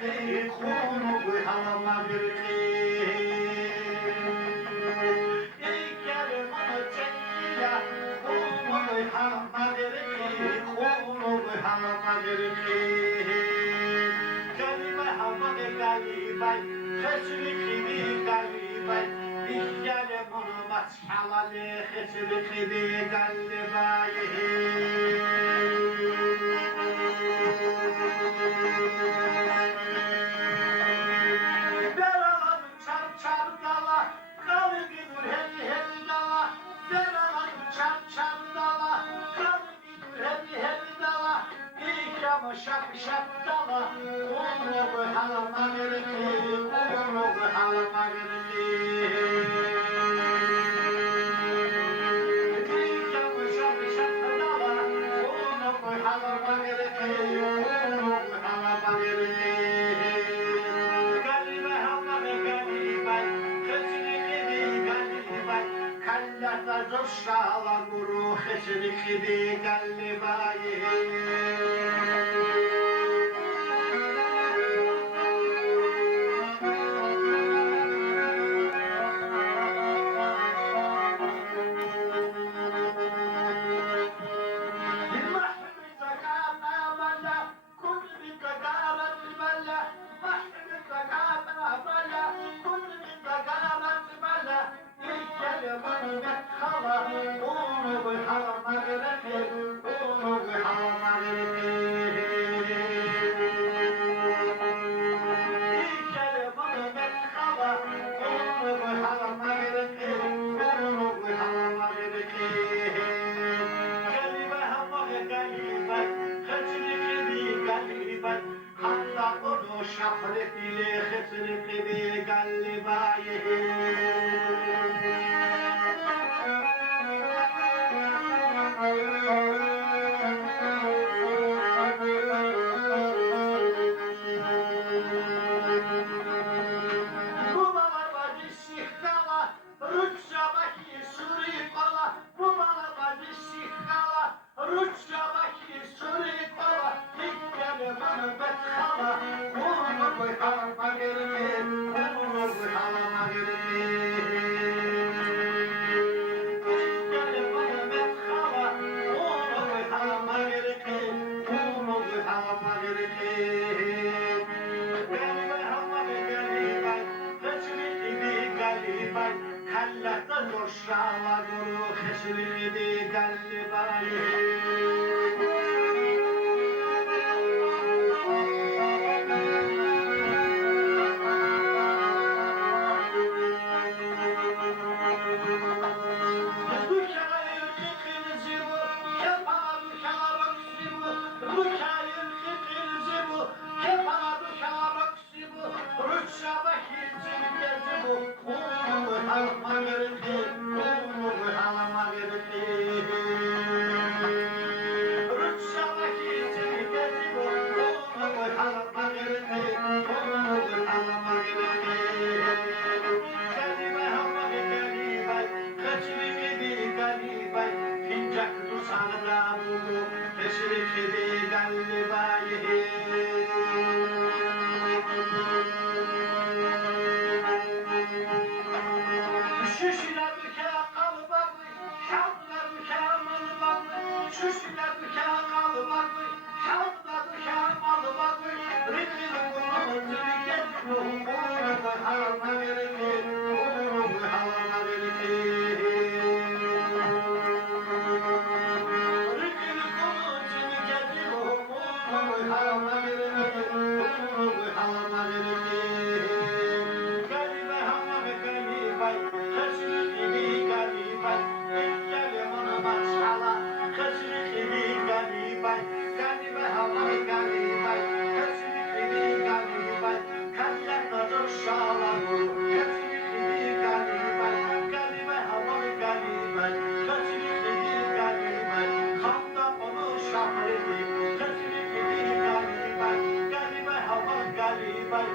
ki konu bu halama birki İlkerim onu çekiya konu bu halama birki konu bu halama birki Kelime hamame galibay Keşrikini galibay İhyalim onu maçhalalı Keşrikini galibay Beralar çar çar dala Kalbidur hey hey dala Beralar çar çar dala Kalbidur hey hey dala İkramı şap şap dala Onu bu halama verildi Onu bu halama verildi İkramı şap şap dala Onu bu halama verildi Onu bu halama verildi Galibe halama galibay Kesinlikle galibay Kallata coşkala guru Kesinlikle galibay شفرت إلى خسرت بقلبايه Kallata coşkala guru Kesinlikle galibay Galibay,